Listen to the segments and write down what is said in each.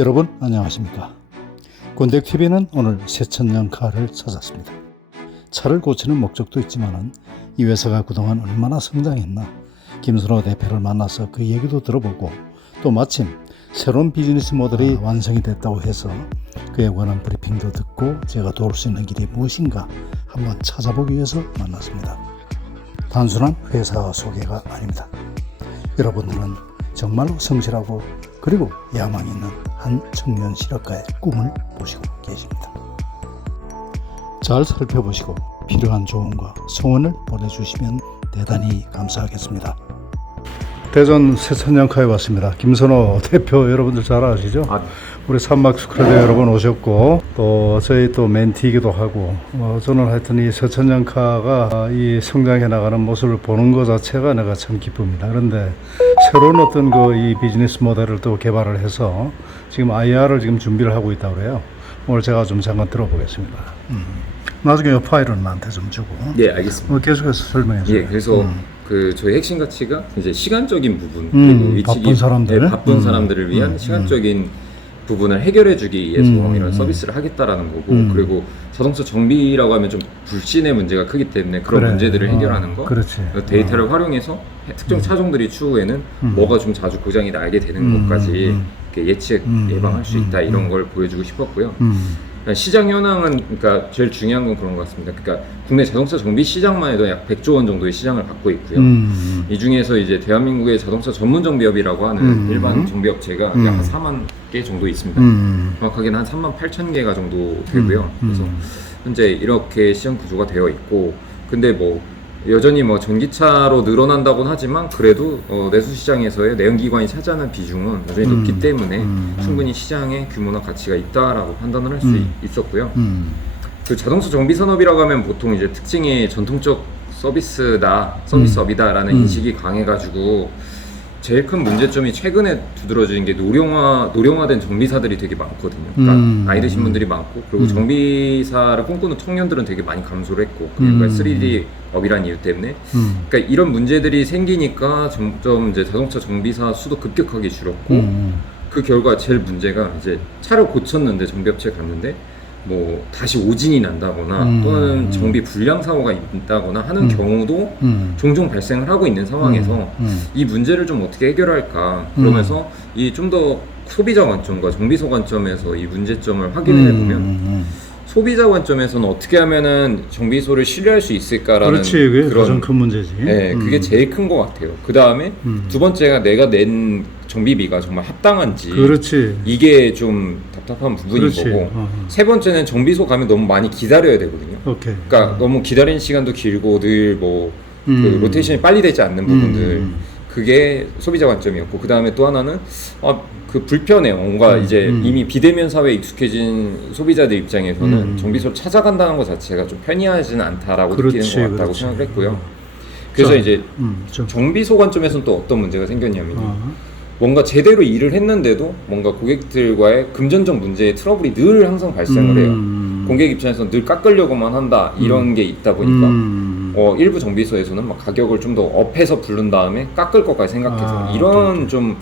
여러분 안녕하십니까. 곤덱TV는 오늘 새천년카를 찾았습니다. 차를 고치는 목적도 있지만 이 회사가 그동안 얼마나 성장했나 김선호 대표를 만나서 그 얘기도 들어보고 또 마침 새로운 비즈니스 모델이 완성이 됐다고 해서 그에 관한 브리핑도 듣고 제가 도울 수 있는 길이 무엇인가 한번 찾아보기 위해서 만났습니다. 단순한 회사 소개가 아닙니다. 여러분들은 정말로 성실하고 그리고 야망 있는 한 청년 실업가의 꿈을 보시고 계십니다. 잘 살펴보시고 필요한 조언과 소원을 보내주시면 대단히 감사하겠습니다. 대전 새천년카에 왔습니다. 김선호 대표 여러분들 잘 아시죠? 우리 산막스크래드 여러분 오셨고 또 저희 또 멘티이기도 하고 저는 하여튼 이 새천년카가 이 성장해 나가는 모습을 보는 것 자체가 내가 참 기쁩니다. 그런데 새로운 어떤 이 비즈니스 모델을 또 개발을 해서 지금 IR을 지금 준비를 하고 있다고 그래요. 오늘 제가 좀 잠깐 들어보겠습니다. 나중에 이 파일은 나한테 좀 주고. 네, 알겠습니다. 계속해서 설명해 주세요. 예, 그래서 저희 핵심 가치가 이제 시간적인 부분 그리고 위치기 바쁜 사람들, 바쁜 사람들을 위한 시간적인 부분을 해결해주기 위해서 이런 서비스를 하겠다라는 거고 그리고 자동차 정비라고 하면 좀 불신의 문제가 크기 때문에 그런 문제들을 해결하는 거 그렇지. 데이터를 활용해서 특정 차종들이 추후에는 뭐가 좀 자주 고장이 나게 되는 것까지 이렇게 예측 예방할 수 있다 이런 걸 보여주고 싶었고요. 시장 현황은 그러니까 제일 중요한 건 그런 것 같습니다. 그러니까 국내 자동차 정비 시장만 해도 약 100조 원 정도의 시장을 갖고 있고요. 이 중에서 이제 대한민국의 자동차 전문 정비업이라고 하는 일반 정비업체가 약 한 4만 개 정도 있습니다. 정확하게는 한 3만 8천 개가 정도 되고요. 그래서 현재 이렇게 시장 구조가 되어 있고, 근데 여전히 전기차로 늘어난다고는 하지만 그래도 내수 시장에서의 내연기관이 차지하는 비중은 여전히 높기 때문에 충분히 시장의 규모나 가치가 있다라고 판단을 할 수 있었고요. 그 자동차 정비 산업이라고 하면 보통 이제 특징이 전통적 서비스업이다라는 인식이 강해가지고 제일 큰 문제점이 최근에 두드러지는 게 노령화된 정비사들이 되게 많거든요. 그러니까 나이 드신 분들이 많고 그리고 정비사를 꿈꾸는 청년들은 되게 많이 감소를 했고 그러니까 3D 업이라는 이유 때문에 그러니까 이런 문제들이 생기니까 점점 이제 자동차 정비사 수도 급격하게 줄었고 그 결과 제일 문제가 이제 차를 고쳤는데 정비업체에 갔는데 다시 오진이 난다거나 또는 정비 불량 사고가 있다거나 하는 경우도 종종 발생을 하고 있는 상황에서 이 문제를 좀 어떻게 해결할까 그러면서 이 좀 더 소비자 관점과 정비소 관점에서 이 문제점을 확인해 보면 소비자 관점에서는 어떻게 하면은 정비소를 신뢰할 수 있을까라는 그렇지, 그게 가장 큰 문제지. 네, 그게 제일 큰 것 같아요. 그 다음에 두 번째가 내가 낸 정비비가 정말 합당한지 그렇지. 이게 좀 답답한 부분인 거고 세 번째는 정비소 가면 너무 많이 기다려야 되거든요. 오케이. 그러니까 너무 기다리는 시간도 길고 늘 그 로테이션이 빨리 되지 않는 부분들 그게 소비자 관점이었고 그 다음에 또 하나는 그 불편해요. 뭔가 이제 이미 비대면 사회에 익숙해진 소비자들 입장에서는 정비소를 찾아간다는 것 자체가 좀 편리하지는 않다라고 느끼는 것 같다고 생각을 했고요. 그래서 이제 정비소 관점에서는 또 어떤 문제가 생겼냐면 뭔가 제대로 일을 했는데도 뭔가 고객들과의 금전적 문제의 트러블이 늘 항상 발생을 해요. 고객 입장에서는 늘 깎으려고만 한다 이런 게 있다 보니까 일부 정비소에서는 막 가격을 좀 더 업해서 부른 다음에 깎을 것까지 생각해서 이런 좀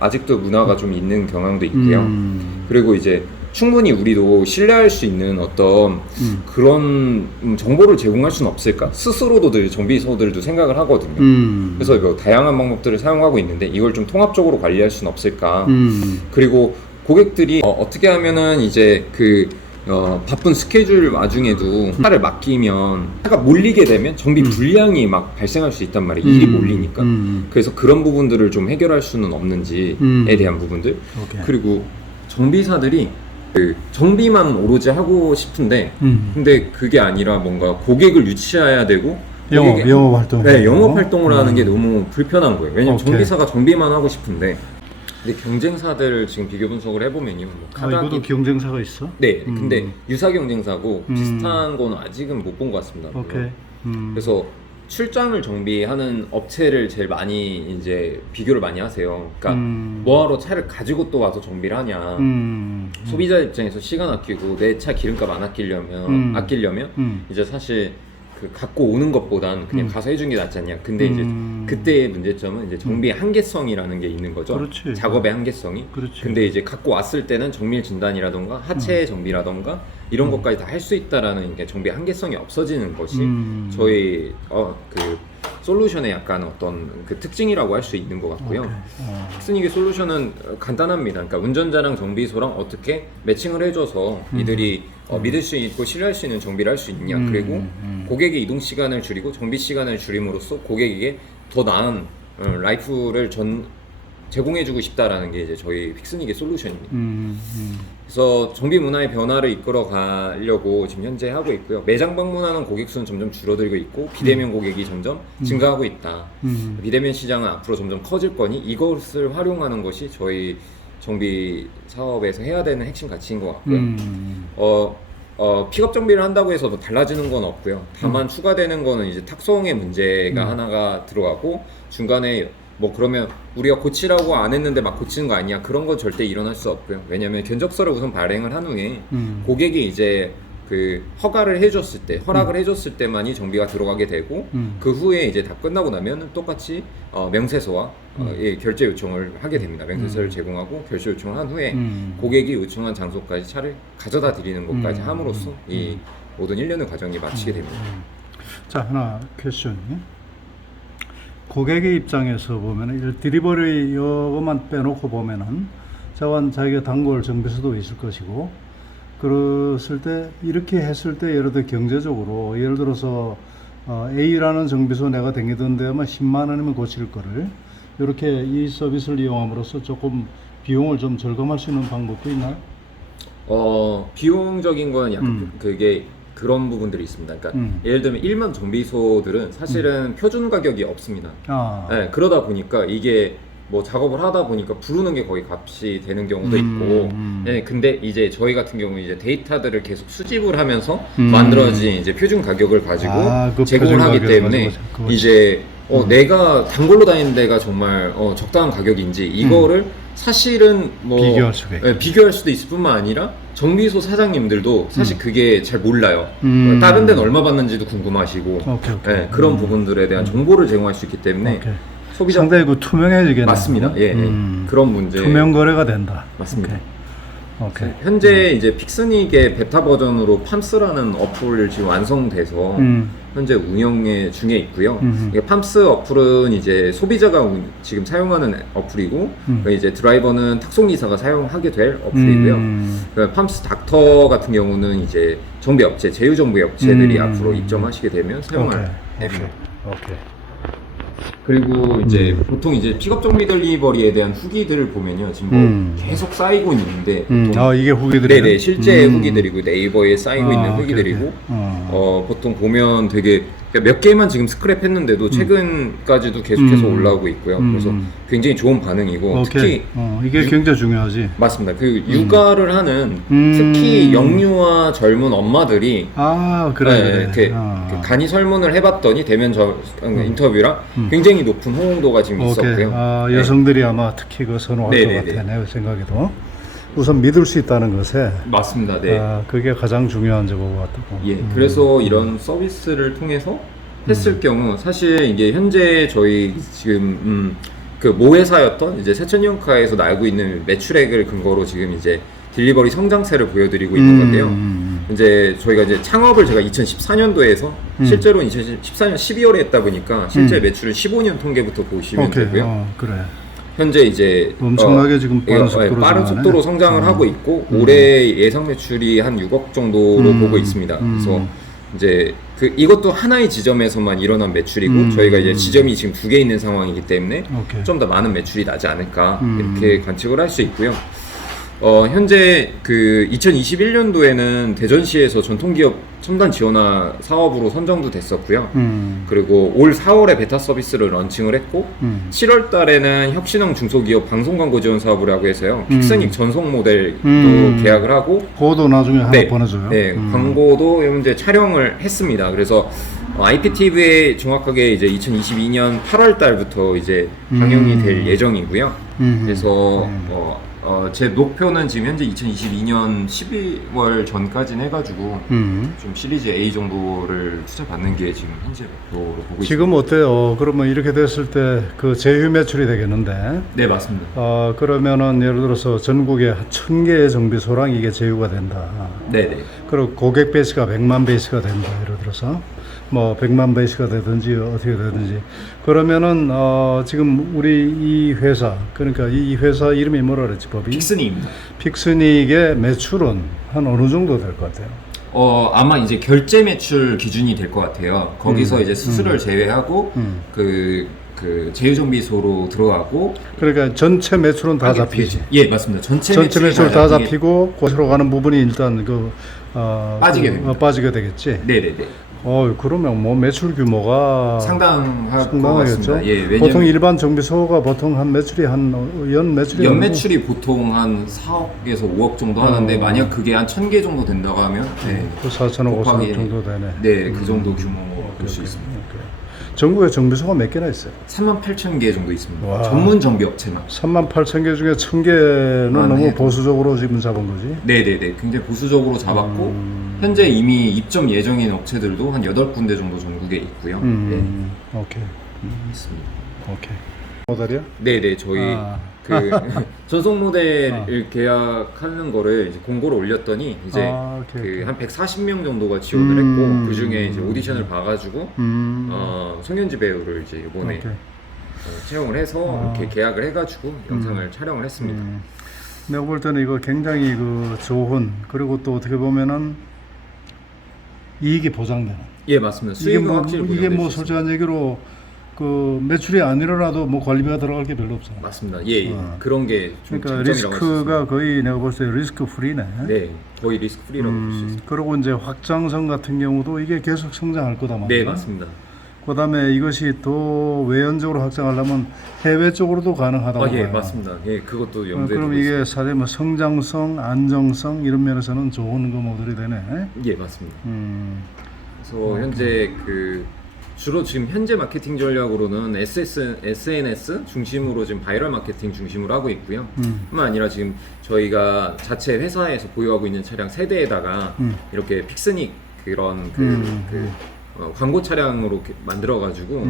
아직도 문화가 좀 있는 경향도 있고요. 그리고 이제 충분히 우리도 신뢰할 수 있는 어떤 그런 정보를 제공할 수는 없을까? 스스로도 늘 정비소들도 생각을 하거든요. 그래서 다양한 방법들을 사용하고 있는데 이걸 좀 통합적으로 관리할 수는 없을까? 그리고 고객들이 어떻게 하면은 이제 바쁜 스케줄 와중에도 차를 맡기면 차가 몰리게 되면 정비 불량이 막 발생할 수 있단 말이에요. 일이 몰리니까. 그래서 그런 부분들을 좀 해결할 수는 없는지에 대한 부분들. 그리고 정비사들이 정비만 오로지 하고 싶은데 근데 그게 아니라 뭔가 고객을 유치해야 되고 영업 활동. 네, 영업 활동을 하는 게 너무 불편한 거예요. 왜냐면 정비사가 정비만 하고 싶은데 근데 경쟁사들 지금 비교 분석을 해보면요. 이것도 경쟁사가 있어? 네, 근데 유사 경쟁사고 비슷한 거는 아직은 못 본 것 같습니다. 오케이. 그래서 출장을 정비하는 업체를 제일 많이 이제 비교를 많이 하세요. 그러니까 뭐하러 차를 가지고 또 와서 정비를 하냐. 소비자 입장에서 시간 아끼고 내 차 기름값 안 아끼려면 이제 사실 그 갖고 오는 것보단 그냥 가서 해준 게 낫지 않냐. 근데 이제 그때의 문제점은 이제 정비의 한계성이라는 게 있는 거죠. 그렇지. 작업의 한계성이. 그렇지. 근데 이제 갖고 왔을 때는 정밀 진단이라던가 하체 정비라던가 이런 것까지 다 할 수 있다라는 게 정비의 한계성이 없어지는 것이 저희 그 솔루션의 약간 어떤 그 특징이라고 할 수 있는 것 같고요. 픽스닉의 솔루션은 간단합니다. 그러니까 운전자랑 정비소랑 어떻게 매칭을 해줘서 이들이 믿을 수 있고 신뢰할 수 있는 정비를 할 수 있냐. 그리고 고객의 이동 시간을 줄이고 정비 시간을 줄임으로써 고객에게 더 나은 라이프를 제공해주고 싶다라는 게 이제 저희 픽스닉의 솔루션입니다. 그래서 정비 문화의 변화를 이끌어 가려고 지금 현재 하고 있고요. 매장 방문하는 고객 수는 점점 줄어들고 있고 비대면 고객이 점점 증가하고 있다. 비대면 시장은 앞으로 점점 커질 거니 이것을 활용하는 것이 저희 정비 사업에서 해야 되는 핵심 가치인 것 같고요. 픽업 정비를 한다고 해서 달라지는 건 없고요. 다만 추가되는 거는 이제 탁송의 문제가 하나가 들어가고 중간에 뭐 그러면 우리가 고치라고 안 했는데 막 고치는 거 아니야, 그런 건 절대 일어날 수 없고요. 왜냐면 견적서를 우선 발행을 한 후에 고객이 이제 그 허락을 해줬을 때만이 정비가 들어가게 되고 그 후에 이제 다 끝나고 나면 똑같이 명세서와 결제 요청을 하게 됩니다. 명세서를 제공하고 결제 요청을 한 후에 고객이 요청한 장소까지 차를 가져다 드리는 것까지 함으로써 이 모든 일련의 과정이 마치게 됩니다. 자, 하나 퀘스천이, 고객의 입장에서 보면은 디리버리 요것만 빼놓고 보면은 자기가 단골 정비소도 있을 것이고, 그랬을 때 이렇게 했을 때 예를 들어 경제적으로 예를 들어서 A라는 정비소 내가 다니던 데만 10만 원이면 고칠 거를 이렇게 이 서비스를 이용함으로써 조금 비용을 좀 절감할 수 있는 방법도 있나요? 비용적인 건 약간 그게 그런 부분들이 있습니다. 그러니까 예를 들면 일반 정비소들은 사실은 표준 가격이 없습니다. 네, 그러다 보니까 이게 뭐 작업을 하다 보니까 부르는 게 거의 값이 되는 경우도 있고, 네, 근데 이제 저희 같은 경우는 이제 데이터들을 계속 수집을 하면서 만들어진 이제 표준 가격을 가지고 그 제공을 하기 때문에 그거지. 이제 내가 단골로 다니는 데가 정말 적당한 가격인지 이거를 사실은 뭐 비교할 수도 있을 뿐만 아니라 정비소 사장님들도 사실 그게 잘 몰라요. 다른 데는 얼마 받는지도 궁금하시고, 네, 그런 부분들에 대한 정보를 제공할 수 있기 때문에 소비자 상당히 그 투명해지겠네요. 맞습니다. 예, 그런 문제. 투명 거래가 된다. 맞습니다. 오케이. 현재 이제 픽스닉의 베타 버전으로 팜스라는 어플을 지금 완성돼서 현재 운영 중에 있고요. 이게 팜스 어플은 이제 소비자가 지금 사용하는 어플이고, 이제 드라이버는 탁송기사가 사용하게 될 어플이고요. 팜스 닥터 같은 경우는 이제 정비업체, 제휴정비업체들이 앞으로 입점하시게 되면 사용할 됩니다. 오케이. 그리고 이제 보통 이제 픽업 정비 델리버리에 대한 후기들을 보면요, 지금 뭐 계속 쌓이고 있는데, 보통 이게 후기들이에요? 네네, 실제 후기들이고 네이버에 쌓이고 있는 후기들이고, 보통 보면 되게 몇 개만 지금 스크랩했는데도 최근까지도 계속해서 올라오고 있고요. 그래서 굉장히 좋은 반응이고, 특히 이게 굉장히 중요하지. 맞습니다. 그 육아를 하는 특히 영유아 젊은 엄마들이 그래. 이렇게 간이 설문을 해봤더니 대면 인터뷰랑 굉장히 높은 호응도가 지금 있었고요. 여성들이 아마 특히 그 선호할 것 같아, 내 생각에도. 우선 믿을 수 있다는 것에 맞습니다. 네. 그게 가장 중요한 것 같고. 예. 그래서 이런 서비스를 통해서 했을 경우 사실 이게 현재 저희 지금 그 모회사였던 이제 세천연카에서 나오고 있는 매출액을 근거로 지금 이제 딜리버리 성장세를 보여드리고 있는 건데요. 이제 저희가 이제 창업을 제가 2014년도에서 실제로 2014년 12월에 했다 보니까 실제 매출은 15년 통계부터 보시면 되고요. 그래. 현재 이제 엄청나게 지금 빠른 속도로 성장을 하고 있고 올해 예상 매출이 한 6억 정도로 보고 있습니다. 그래서 이제 이것도 하나의 지점에서만 일어난 매출이고 저희가 이제 지점이 지금 2개 있는 상황이기 때문에 좀 더 많은 매출이 나지 않을까 이렇게 관측을 할 수 있고요. 현재 그 2021년도에는 대전시에서 전통기업 첨단 지원화 사업으로 선정도 됐었고요. 그리고 올 4월에 베타 서비스를 런칭을 했고 7월 달에는 혁신형 중소기업 방송 광고 지원 사업이라고 해서요. 픽스닉 전송 모델도 계약을 하고 그것도 나중에 하나 보내줘요. 네, 광고도 현재 촬영을 했습니다. 그래서 IPTV에 정확하게 이제 2022년 8월 달부터 이제 방영이 될 예정이고요. 그래서 제 목표는 지금 현재 2022년 12월 전까지는 해가지고 좀 시리즈 A 정도를 투자받는 게 지금 현재 목표로 보고 지금 있습니다. 어때요? 그러면 이렇게 됐을 때 그 제휴 매출이 되겠는데 네, 맞습니다. 그러면은 예를 들어서 전국에 한 1000개의 정비소랑 이게 제휴가 된다. 네네. 그리고 고객 베이스가 100만 베이스가 된다. 예를 들어서 뭐 100만 베이스가 되든지 어떻게 되든지 그러면은 지금 우리 이 회사 그러니까 이 회사 이름이 뭐라 그랬지 법이? 픽스닉입니다. 픽스닉의 매출은 한 어느 정도 될 것 같아요? 아마 이제 결제 매출 기준이 될 것 같아요. 거기서 이제 수수료를 제외하고 그 제휴정비소로 들어가고 그러니까 전체 매출은 다 잡히지. 예, 맞습니다. 전체 매출 다 잡히게- 잡히고 고시로 가는 부분이 일단 빠지게 됩니다. 빠지게 되겠지. 네네네. 그러면 뭐 매출 규모가 상당할 것 상당하겠죠. 같습니다. 예, 왜냐면 보통 일반 정비소가 보통 한 매출이 연 매출이 연 어느 매출이 보통 한 4억에서 5억 정도 하는데 만약 그게 한 1000개 정도 된다고 하면 네, 그 4천억 5천억 곱하기- 정도 되네. 네, 그 정도 규모 볼 수 있습니다. 전국에 정비소가 몇 개나 있어요? 38,000개 정도 있습니다. 와. 전문 정비 업체만. 38,000개 중에 1000개는 너무 네. 보수적으로 지금 잡은 거지. 네네네. 굉장히 보수적으로 잡았고 현재 이미 입점 예정인 업체들도 한 8군데 정도 전국에 있고요. 오케이. 있습니다. 오케이. 모델이야? 네네. 저희 그 전속 모델을 계약하는 거를 이제 공고를 올렸더니 이제 오케이. 한 140명 정도가 지원을 했고 그 중에 이제 오디션을 봐가지고 송현지 배우를 이제 이번에 오케이. 채용을 해서 이렇게 계약을 해가지고 영상을 촬영을 했습니다. 내가 볼 때는 이거 굉장히 좋은 그리고 또 어떻게 보면은 이익이 보장되는. 예, 맞습니다. 이게 수익은 뭐 확실히 이게 보장될 뭐 수 솔직한 얘기로 그 매출이 안 일어나도 뭐 관리비가 들어갈 게 별로 없잖아. 맞습니다. 예. 그런 게 좀 그러니까 장점이라고 할수 있습니다. 리스크가 거의 내가 볼 때 리스크 프리네. 네, 거의 리스크 프리라고 볼 수 있습니다. 그리고 이제 확장성 같은 경우도 이게 계속 성장할 거다 말이야. 네, 맞습니다. 그다음에 이것이 또 외연적으로 확장하려면 해외 쪽으로도 가능하다고 예, 봐요. 맞습니다. 예, 그것도 염두에 그럼 두고 이게 있습니다. 사실 뭐 성장성, 안정성 이런 면에서는 좋은 그 모델이 되네. 예, 맞습니다. 음. 그래서 현재 주로 지금 현재 마케팅 전략으로는 SNS 중심으로 지금 바이럴 마케팅 중심으로 하고 있고요. 뿐만 아니라 지금 저희가 자체 회사에서 보유하고 있는 차량 세대에다가 이렇게 픽스닉 그런 광고 차량으로 만들어가지고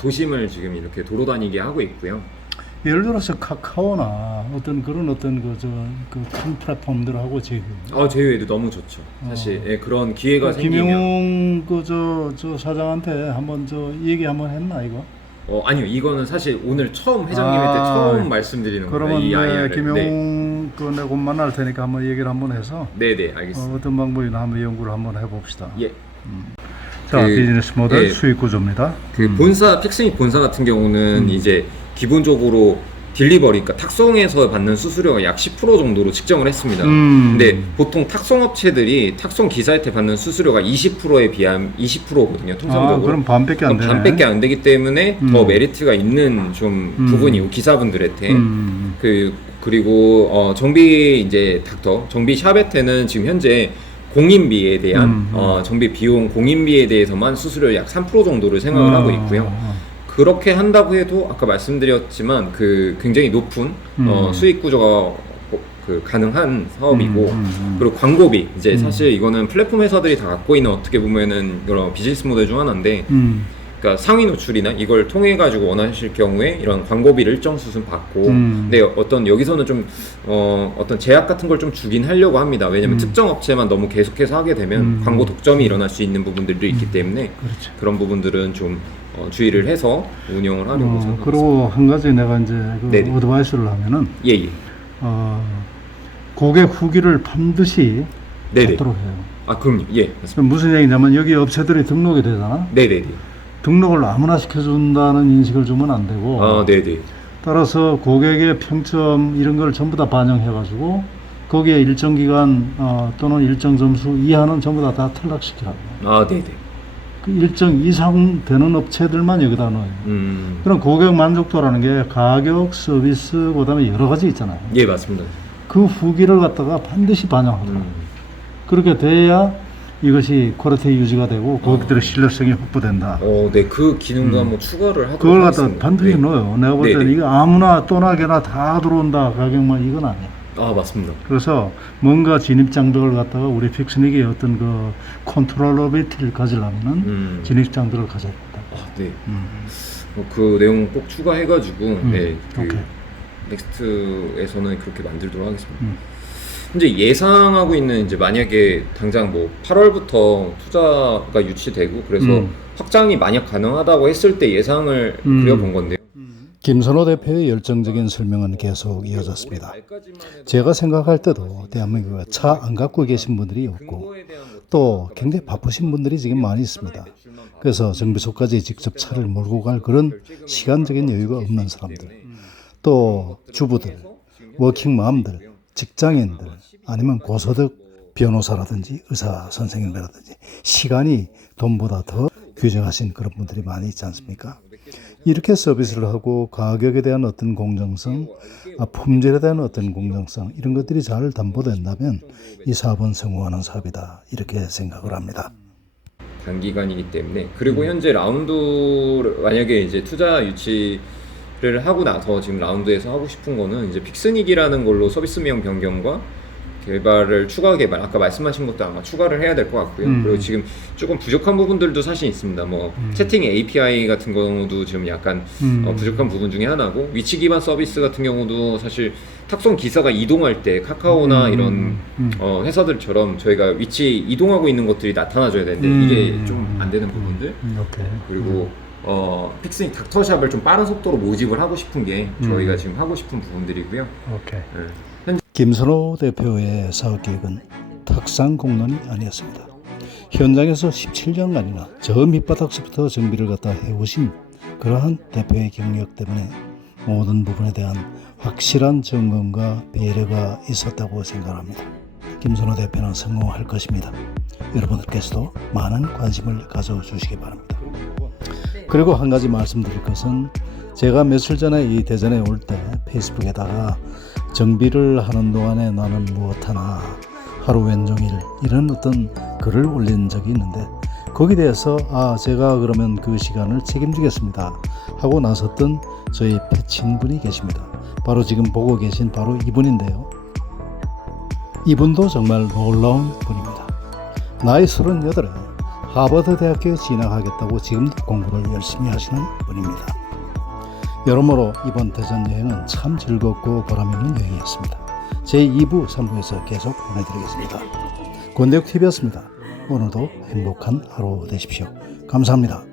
도심을 지금 이렇게 도로 다니게 하고 있고요. 예를 들어서 카카오나 어떤 큰 플랫폼들하고 제휴. 제휴에도 너무 좋죠. 사실 예, 그런 기회가 생기면. 김용웅 저 사장한테 한번 얘기 한번 했나 이거? 아니요, 이거는 사실 오늘 처음 회장님한테 처음 말씀드리는 거예요. 그러면 이 IR을. 김용웅 내가 곧 만날 테니까 한번 얘기를 한번 해서 네네, 알겠습니다. 어떤 방법이나 한번 연구를 한번 해봅시다. 예. 자, 비즈니스 모델 예. 수익 구조입니다. 본사 픽스닉 본사 같은 경우는 이제 기본적으로 딜리버리, 그러니까 탁송에서 받는 수수료가 약 10% 정도로 측정을 했습니다. 근데 보통 탁송 업체들이 탁송 기사한테 받는 수수료가 20%에 비하면 20%거든요. 통상적으로. 그럼 반밖에 안 되네. 반밖에 안 되기 때문에 더 메리트가 있는 좀 부분이고 기사분들한테 그리고 정비 이제 정비 샵한테는 지금 현재 공인비에 대한 정비 비용 공인비에 대해서만 수수료 약 3% 정도를 생각을 하고 있고요. 그렇게 한다고 해도 아까 말씀드렸지만 굉장히 높은 수익 구조가 가능한 사업이고 그리고 광고비 이제 사실 이거는 플랫폼 회사들이 다 갖고 있는 어떻게 보면은 그런 비즈니스 모델 중 하나인데 그러니까 상위 노출이나 이걸 통해 가지고 원하실 경우에 이런 광고비를 일정 수준 받고 근데 여기서는 좀 어떤 제약 같은 걸 좀 주긴 하려고 합니다. 왜냐면 특정 업체만 너무 계속해서 하게 되면 광고 독점이 일어날 수 있는 부분들도 있기 때문에 그렇죠. 그런 부분들은 좀 주의를 해서 운영을 하려고 생각합니다. 그리고 한 가지 내가 이제 네네. 어드바이스를 하면은 예. 고객 후기를 반드시 네네. 받도록 해요. 그럼요. 예. 맞습니다. 무슨 얘기냐면 여기 업체들이 등록이 되잖아. 네네네. 등록을 아무나 시켜준다는 인식을 주면 안 되고 네네. 따라서 고객의 평점 이런 걸 전부 다 반영해가지고 거기에 일정 기간 또는 일정 점수 이하는 전부 다 탈락시키라고. 네네. 그 일정 이상 되는 업체들만 여기다 넣어요. 그럼 고객 만족도라는 게 가격, 서비스, 그다음에 여러 가지 있잖아요. 예, 맞습니다. 그 후기를 갖다가 반드시 반영하더라고요. 그렇게 돼야 이것이 퀄리티 유지가 되고 고객들의 신뢰성이 확보된다. 네, 그 기능도 한번 추가를 하도록 그걸 갖다 하겠습니다. 반드시 네. 넣어요. 내가 볼 때는 네네. 이거 아무나 또나게나 다 들어온다 가격만 이건 아니야. 맞습니다. 그래서 뭔가 진입 장벽을 갖다가 우리 픽스닉의 어떤 그 컨트롤러비티를 가지려면은 진입 장벽을 가져야 된다. 네. 그 내용 꼭 추가해가지고 네, 그 오케이. 넥스트에서는 그렇게 만들도록 하겠습니다. 현재 예상하고 있는 이제 만약에 당장 뭐 8월부터 투자가 유치되고 그래서 확장이 만약 가능하다고 했을 때 예상을 그려본 건데요. 김선호 대표의 열정적인 설명은 계속 이어졌습니다. 제가 생각할 때도 대한민국에 차 안 갖고 계신 분들이 없고 또 굉장히 바쁘신 분들이 지금 많이 있습니다. 그래서 정비소까지 직접 차를 몰고 갈 그런 시간적인 여유가 없는 사람들, 또 주부들, 워킹맘들, 직장인들, 아니면 고소득 변호사라든지 의사 선생님이라든지 시간이 돈보다 더 귀중하신 그런 분들이 많이 있지 않습니까? 이렇게 서비스를 하고 가격에 대한 어떤 공정성, 품질에 대한 어떤 공정성 이런 것들이 잘 담보된다면 이 사업은 성공하는 사업이다 이렇게 생각을 합니다. 단기간이기 때문에 그리고 현재 라운드 만약에 이제 투자 유치를 하고 나서 지금 라운드에서 하고 싶은 거는 이제 픽스닉이라는 걸로 서비스명 변경과 개발을 추가 개발 아까 말씀하신 것도 아마 추가를 해야 될 것 같고요. 그리고 지금 조금 부족한 부분들도 사실 있습니다. 뭐 채팅 API 같은 경우도 지금 약간 부족한 부분 중에 하나고 위치 기반 서비스 같은 경우도 사실 탁송 기사가 이동할 때 카카오나 이런 회사들처럼 저희가 위치 이동하고 있는 것들이 나타나줘야 되는데 이게 좀 안 되는 부분들 오케이. 그리고 픽스닉 닥터샵을 좀 빠른 속도로 모집을 하고 싶은 게 저희가 지금 하고 싶은 부분들이고요. 오케이. 네. 김선호 대표의 사업 계획은 탁상 공론이 아니었습니다. 현장에서 17년간이나 저 밑바닥서부터 정비를 갖다 해오신 그러한 대표의 경력 때문에 모든 부분에 대한 확실한 점검과 배려가 있었다고 생각합니다. 김선호 대표는 성공할 것입니다. 여러분들께서도 많은 관심을 가져주시기 바랍니다. 그리고 한 가지 말씀드릴 것은 제가 며칠 전에 이 대전에 올 때 페이스북에다가 정비를 하는 동안에 나는 무엇하나 하루 왼종일 이런 어떤 글을 올린 적이 있는데 거기에 대해서 제가 그러면 그 시간을 책임지겠습니다 하고 나섰던 저희 패친분이 계십니다. 바로 지금 보고 계신 바로 이분인데요. 이분도 정말 놀라운 분입니다. 나이 38에 하버드 대학교에 진학하겠다고 지금도 공부를 열심히 하시는 분입니다. 여러모로 이번 대전 여행은 참 즐겁고 보람있는 여행이었습니다. 제2부, 3부에서 계속 보내드리겠습니다. 권대욱TV였습니다. 오늘도 행복한 하루 되십시오. 감사합니다.